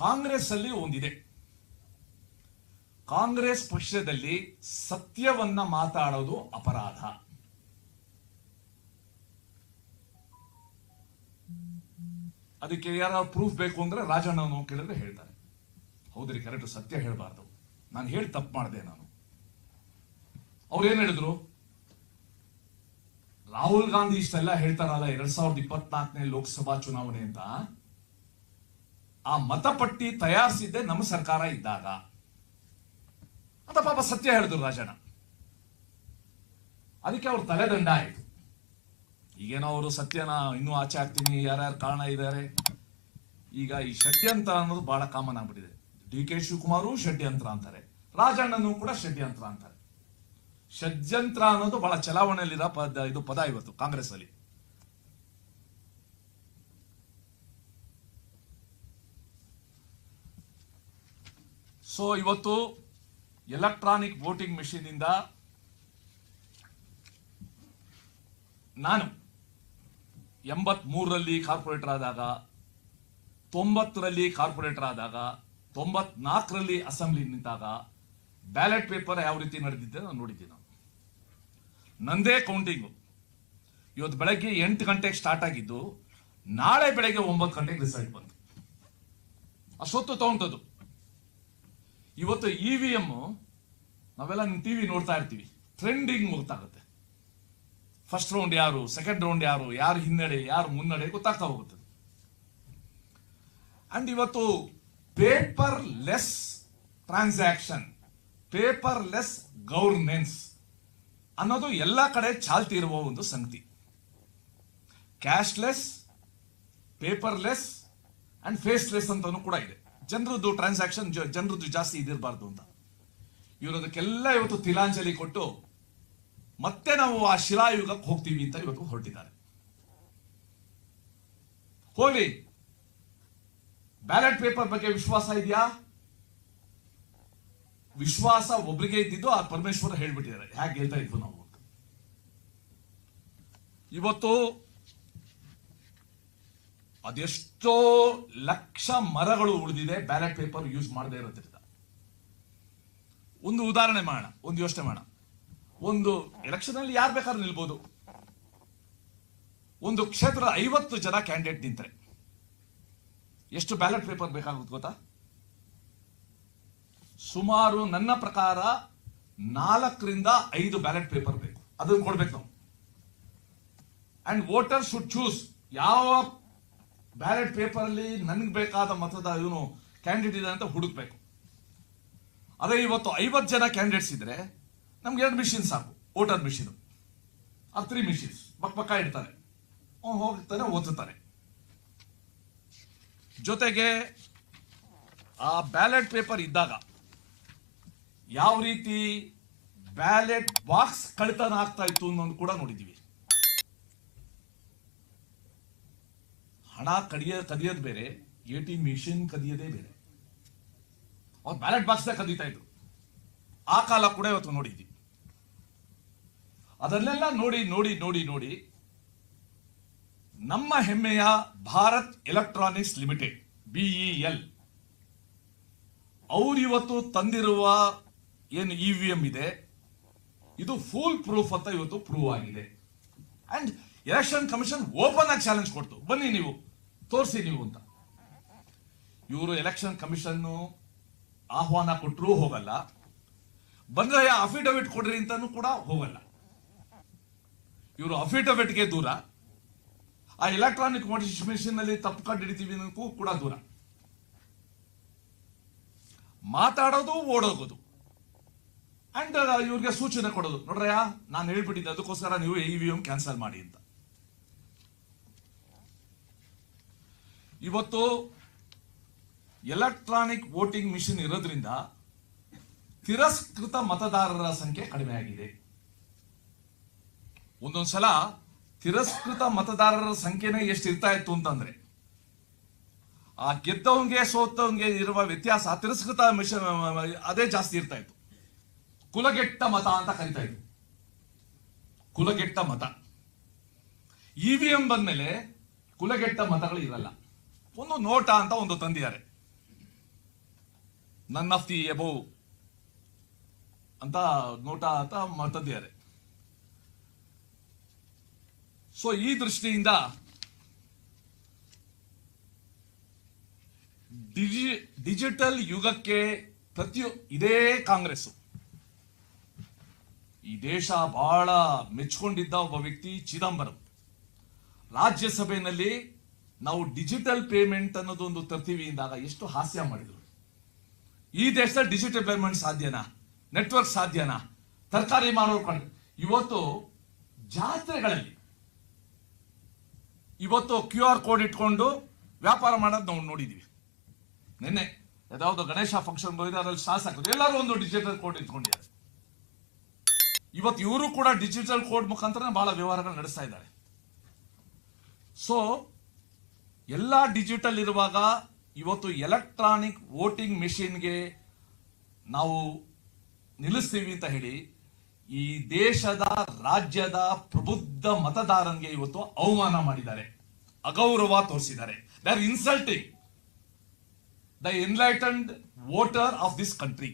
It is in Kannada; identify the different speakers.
Speaker 1: ಕಾಂಗ್ರೆಸ್ ಅಲ್ಲಿ ಒಂದಿದೆ. ಕಾಂಗ್ರೆಸ್ ಪಕ್ಷದಲ್ಲಿ ಸತ್ಯವನ್ನ ಮಾತಾಡೋದು ಅಪರಾಧ. ಅದಕ್ಕೆ ಯಾರು ಪ್ರೂಫ್ ಬೇಕು ಅಂದ್ರೆ ರಾಜಣ್ಣನು ಕೇಳಿದ್ರೆ ಹೇಳ್ತಾರೆ. ಹೌದ್ರಿ ಕರೆಕ್ಟ್ ಸತ್ಯ ಹೇಳಬಾರ್ದು. ನಾನು ಹೇಳಿ ತಪ್ಪು ಮಾಡಿದೆ ನಾನು. ಅವ್ರೇನ್ ಹೇಳಿದ್ರು? ರಾಹುಲ್ ಗಾಂಧಿ ಇಷ್ಟೆಲ್ಲ ಹೇಳ್ತಾರಲ್ಲ, ಎರಡ್ ಸಾವಿರದ ಇಪ್ಪತ್ನಾಲ್ಕನೇ ಲೋಕಸಭಾ ಚುನಾವಣೆ ಅಂತ. ಆ ಮತಪಟ್ಟಿ ತಯಾರಿಸಿದ್ದೆ ನಮ್ಮ ಸರ್ಕಾರ ಇದ್ದಾಗ. ಅಂತ ಪಾಪ ಸತ್ಯ ಹೇಳಿದ್ರು ರಾಜಣ್ಣ. ಅದಕ್ಕೆ ಅವ್ರ ತಲೆದಂಡ ಆಯ್ತು. ಈಗೇನೋ ಅವರು ಸತ್ಯನ ಇನ್ನೂ ಆಚೆ ಹಾಕ್ತೀನಿ, ಯಾರ್ಯಾರು ಕಾರಣ ಇದ್ದಾರೆ. ಈಗ ಈ ಷಡ್ಯಂತ್ರ ಅನ್ನೋದು ಬಹಳ ಕಾಮನ್ ಆಗ್ಬಿಟ್ಟಿದೆ. ಡಿ ಕೆ ಶಿವಕುಮಾರು ಷಡ್ಯಂತ್ರ ಅಂತಾರೆ. ರಾಜಣ್ಣನೂ ಕೂಡ ಷಡ್ಯಂತ್ರ ಅಂತಾರೆ. ಷಡ್ಯಂತ್ರ ಅನ್ನೋದು ಬಹಳ ಚಲಾವಣೆಯಲ್ಲಿರೋ ಪದ, ಇದು ಪದ ಇವತ್ತು ಕಾಂಗ್ರೆಸ್ ಅಲ್ಲಿ ಸೊ ಇವತ್ತು ಎಲೆಕ್ಟ್ರಾನಿಕ್ ವೋಟಿಂಗ್ ಇಂದ ನಾನು ಎಂಬತ್ ಮೂರರಲ್ಲಿ ಕಾರ್ಪೊರೇಟರ್ ಆದಾಗ, ತೊಂಬತ್ತರಲ್ಲಿ ಕಾರ್ಪೊರೇಟರ್ ಆದಾಗ, ತೊಂಬತ್ನಾಲ್ಕರಲ್ಲಿ ಅಸೆಂಬ್ಲಿ ನಿಂತಾಗ ಬ್ಯಾಲೆಟ್ ಪೇಪರ್ ಯಾವ ರೀತಿ ನಡೆದಿದ್ದೆ ನಾನು ನೋಡಿದ್ದೀನಿ ನಾನು ನಂದೇ ಕೌಂಟಿಂಗು ಇವತ್ತು ಬೆಳಗ್ಗೆ ಎಂಟು ಗಂಟೆಗೆ ಸ್ಟಾರ್ಟ್ ಆಗಿದ್ದು ನಾಳೆ ಬೆಳಗ್ಗೆ ಒಂಬತ್ತು ಗಂಟೆಗೆ ರಿಸಲ್ಟ್ ಬಂತು. ಅಷ್ಟೊತ್ತು ತಗೊಂಡದ್ದು ಇವತ್ತು ಇ ವಿ ಎಂ ನಾವೆಲ್ಲ ಟಿವಿ ನೋಡ್ತಾ ಇರ್ತೀವಿ. ಟ್ರೆಂಡಿಂಗ್ ಗೊತ್ತಾಗುತ್ತೆ. ಫಸ್ಟ್ ರೌಂಡ್ ಯಾರು ಸೆಕೆಂಡ್ ರೌಂಡ್ ಯಾರು ಯಾರು ಹಿನ್ನಡೆ, ಯಾರು ಮುನ್ನಡೆ ಗೊತ್ತಾಗ್ತಾ ಹೋಗುತ್ತೆ. ಅಂಡ್ ಇವತ್ತು paperless transaction paperless governance ಅನ್ನೋದು ಎಲ್ಲ ಕಡೆ ಚಾಲ್ತಿ ಇರುವ ಒಂದು ಸಂಗತಿ. ಕ್ಯಾಶ್ಲೆಸ್ ಪೇಪರ್ಲೆಸ್ ಅಂಡ್ ಫೇಸ್ಲೆಸ್ ಅಂತ ಕೂಡ ಇದೆ. ಜನರದ್ದು ಟ್ರಾನ್ಸಾಕ್ಷನ್ ಜನರದ್ದು ಜಾಸ್ತಿ ಇದಿರಬಾರ್ದು ಅಂತ. ಇವರು ಅದಕ್ಕೆಲ್ಲ ಇವತ್ತು ತಿಲಾಂಜಲಿ ಕೊಟ್ಟು ಮತ್ತೆ ನಾವು ಆ ಶಿಲಾಯುಗಕ್ಕೆ ಹೋಗ್ತೀವಿ ಅಂತ ಇವತ್ತು ಹೊರಟಿದ್ದಾರೆ. ಹೋಗ್ಲಿ. ಬ್ಯಾಲೆಟ್ ಪೇಪರ್ ಬಗ್ಗೆ ವಿಶ್ವಾಸ ಇದೆಯಾ? ವಿಶ್ವಾಸ ಒಬ್ರಿಗೆ ಇದ್ದಿದ್ದು ಆ ಪರಮೇಶ್ವರ ಹೇಳ್ಬಿಟ್ಟಿದ್ದಾರೆ. ಹೇಗೆ ಹೇಳ್ತಾ ಇದ್ವು ನಾವು? ಇವತ್ತು ಅದೆಷ್ಟೋ ಲಕ್ಷ ಮರಗಳು ಉಳಿದಿದೆ, ಬ್ಯಾಲೆಟ್ ಪೇಪರ್ ಯೂಸ್ ಮಾಡದೇ ಇರೋದ್ರಿಂದ. ಒಂದು ಉದಾಹರಣೆ ಮಾಡೋಣ, ಒಂದು ಯೋಚನೆ ಮಾಡೋಣ. ಒಂದು ಎಲೆಕ್ಷನ್ ಅಲ್ಲಿ ಯಾರು ಬೇಕಾದ್ರೂ ನಿಲ್ಬೋದು. ಒಂದು ಕ್ಷೇತ್ರದ ಐವತ್ತು ಜನ ಕ್ಯಾಂಡಿಡೇಟ್ ನಿಂತರೆ. ಎಷ್ಟು ಬ್ಯಾಲೆಟ್ ಪೇಪರ್ ಬೇಕಾಗುತ್ತೆ ಗೊತ್ತಾ? ಸುಮಾರು ನನ್ನ ಪ್ರಕಾರ ನಾಲ್ಕರಿಂದ ಐದು ಬ್ಯಾಲೆಟ್ ಪೇಪರ್ ಬೇಕು. ಅದನ್ನು ಕೊಡ್ಬೇಕು ನಾವು. ಅಂಡ್ ವೋಟರ್ ಶುಡ್ ಚೂಸ್ ಯಾವ ಬ್ಯಾಲೆಟ್ ಪೇಪರ್ ಅಲ್ಲಿ ನನ್ಗೆ ಬೇಕಾದ ಮತದ ಇವನು ಕ್ಯಾಂಡಿಡೇಟ್ ಇದೆ ಅಂತ ಹುಡುಕ್ಬೇಕು. ಅದೇ ಇವತ್ತು ಐವತ್ತು ಜನ ಕ್ಯಾಂಡಿಡೇಟ್ಸ್ ಇದ್ರೆ ನಮ್ಗೆ ಎರಡು ಮಿಷಿನ್ ಸಾಕು, ವೋಟರ್ ಮಿಷಿನ್. ಆ ತ್ರೀ ಮಿಷಿನ್ಸ್ ಪಕ್ಕ ಪಕ್ಕ ಇಡ್ತಾರೆ. ಅವ್ನು ಹೋಗ್ತಾನೆ ಓದುತ್ತಾರೆ ಜೊತೆಗೆ ಆ ಬ್ಯಾಲೆಟ್ ಪೇಪರ್ ಇದ್ದಾಗ ಯಾವ ರೀತಿ ಬ್ಯಾಲೆಟ್ ಬಾಕ್ಸ್ ಕಳ್ತನ ಆಗ್ತಾ ಇತ್ತು ಅನ್ನೋದು ಕೂಡ ನೋಡಿದೀವಿ. ಹಣ ಕಡಿಯ, ಕದಿಯೋದು ಬೇರೆ ಎ ಟಿ ಮಿಷಿನ್ ಕದಿಯೋದೇ ಬೇರೆ. ಅವ್ರು ಬ್ಯಾಲೆಟ್ ಬಾಕ್ಸ್ ಕದೀತಾ ಇದ್ರು. ಆ ಕಾಲ ಕೂಡ ಇವತ್ತು ನೋಡಿದ್ವಿ. ಅದನ್ನೆಲ್ಲ ನೋಡಿ ನೋಡಿ ನೋಡಿ ನೋಡಿ ನಮ್ಮ ಹೆಮ್ಮೆಯ ಭಾರತ್ ಎಲೆಕ್ಟ್ರಾನಿಕ್ಸ್ ಲಿಮಿಟೆಡ್ ಬಿಇಎಲ್ ಅವ್ರು ಇವತ್ತು ತಂದಿರುವ ಏನು ಇ ವಿ ಎಂ ಇದೆ, ಇದು ಫುಲ್ ಪ್ರೂಫ್ ಅಂತ ಇವತ್ತು ಪ್ರೂವ್ ಆಗಿದೆ. ಅಂಡ್ ಎಲೆಕ್ಷನ್ ಕಮಿಷನ್ ಓಪನ್ ಆಗಿ ಚಾಲೆಂಜ್ ಕೊಡ್ತು. ಬನ್ನಿ ನೀವು. ತೋರಿಸಿ ನೀವು ಅಂತ. ಇವರು ಎಲೆಕ್ಷನ್ ಕಮಿಷನ್ ಆಹ್ವಾನ ಕೊಟ್ಟರೂ ಹೋಗಲ್ಲ. ಬಂದ್ರೆ ಅಫಿಡವಿಟ್ ಕೊಡ್ರಿ ಅಂತಾನು ಕೂಡ ಹೋಗಲ್ಲ. ಇವರು ಅಫಿಡವಿಟ್ಗೆ ದೂರ. ಆ ಎಲೆಕ್ಟ್ರಾನಿಕ್ ಮಿಷಿನ್ ಅಲ್ಲಿ ತಪ್ಪು ಕಂಡು ಹಿಡಿತೀವಿ ಅನ್ನೋಕ್ಕೂ ಕೂಡ ದೂರ. ಮಾತಾಡೋದು, ಓಡೋಗೋದು. ಅಂಡ್ ಇವ್ರಿಗೆ ಸೂಚನೆ ಕೊಡೋದು. ನೋಡ್ರಯ್ಯ, ನಾನು ಹೇಳ್ಬಿಟ್ಟಿದ್ದೆ, ಅದಕ್ಕೋಸ್ಕರ ನೀವು ಇ ವಿ ಎಂ ಕ್ಯಾನ್ಸಲ್ ಮಾಡಿ ಅಂತ. ಇವತ್ತು ಎಲೆಕ್ಟ್ರಾನಿಕ್ ವೋಟಿಂಗ್ ಮಿಷಿನ್ ಇರೋದ್ರಿಂದ ತಿರಸ್ಕೃತ ಮತದಾರರ ಸಂಖ್ಯೆ ಕಡಿಮೆ ಆಗಿದೆ. ಒಂದೊಂದ್ಸಲ ತಿರಸ್ಕೃತ ಮತದಾರರ ಸಂಖ್ಯೆನೇ ಎಷ್ಟು ಇರ್ತಾ ಇತ್ತು ಅಂತಂದ್ರೆ, ಆ ಗೆದ್ದವಂಗೆ ಸೋತವಂಗೆ ಇರುವ ವ್ಯತ್ಯಾಸ ತಿರಸ್ಕೃತ ಮಿಷನ್, ಅದೇ ಜಾಸ್ತಿ ಇರ್ತಾ ಇತ್ತು. ಕುಲಗೆಟ್ಟ ಮತ ಅಂತ ಕರಿತಾ ಇದ್ರು. ಕುಲಗೆಟ್ಟ ಮತ. ಇ ವಿ ಎಂ ಬಂದ್ಮೇಲೆ ಕುಲಗೆಟ್ಟ ಮತಗಳು ಇರಲ್ಲ. ಒಂದು ನೋಟ ಅಂತ ಒಂದು ತಂದಿದ್ದಾರೆ. ನನ್ ಆಫ್ ದಿ ಅಂತ ನೋಟ ಅಂತ ತಂದಿದ್ದಾರೆ. ಸೊ ಈ ದೃಷ್ಟಿಯಿಂದ ಡಿಜಿ ಡಿಜಿಟಲ್ ಯುಗಕ್ಕೆ ಪ್ರತಿ ಇದೇ ಕಾಂಗ್ರೆಸ್. ಈ ದೇಶ ಬಹಳ ಮೆಚ್ಕೊಂಡಿದ್ದ ಒಬ್ಬ ವ್ಯಕ್ತಿ ಚಿದಂಬರಂ. ರಾಜ್ಯಸಭೆಯಲ್ಲಿ ನಾವು ಡಿಜಿಟಲ್ ಪೇಮೆಂಟ್ ಅನ್ನೋದು ಒಂದು ತರ್ತೀವಿ ಅಂದಾಗ ಎಷ್ಟು ಹಾಸ್ಯ ಮಾಡಿದ್ರು. ಈ ದೇಶದಲ್ಲಿ ಡಿಜಿಟಲ್ ಪೇಮೆಂಟ್ ಸಾಧ್ಯನಾ? ನೆಟ್ವರ್ಕ್ ಸಾಧ್ಯನಾ? ತರಕಾರಿ ಮಾರೋರು ಕಂಡು. ಇವತ್ತು ಜಾತ್ರೆಗಳಲ್ಲಿ, ಇವತ್ತು ಕ್ಯೂ ಆರ್ ಕೋಡ್ ಇಟ್ಕೊಂಡು ವ್ಯಾಪಾರ ಮಾಡೋದು ನಾವು ನೋಡಿದೀವಿ. ನಿನ್ನೆ ಯಾವ್ದೋ ಗಣೇಶ ಫಂಕ್ಷನ್ ಬಂದಿದೆ ಅದರಲ್ಲಿ ಸಾಸ್ ಹಾಕೋದು ಎಲ್ಲರೂ ಒಂದು ಡಿಜಿಟಲ್ ಕೋಡ್ ಇಟ್ಕೊಂಡಿದ್ದಾರೆ. ಇವತ್ತು ಇವರು ಕೂಡ ಡಿಜಿಟಲ್ ಕೋಡ್ ಮುಖಾಂತರ ಬಹಳ ವ್ಯವಹಾರಗಳು ನಡೆಸ್ತಾ ಇದ್ದಾರೆ. ಸೊ ಎಲ್ಲ ಡಿಜಿಟಲ್ ಇರುವಾಗ ಇವತ್ತು ಎಲೆಕ್ಟ್ರಾನಿಕ್ ವೋಟಿಂಗ್ ಮೆಷಿನ್ಗೆ ನಾವು ನಿಲ್ಲಿಸ್ತೀವಿ ಅಂತ ಹೇಳಿ ಈ ದೇಶದ, ರಾಜ್ಯದ ಪ್ರಬುದ್ಧ ಮತದಾರನಿಗೆ ಇವತ್ತು ಅವಮಾನ ಮಾಡಿದ್ದಾರೆ. ಅಗೌರವ ತೋರಿಸಿದ್ದಾರೆ. They are insulting the enlightened voter of this country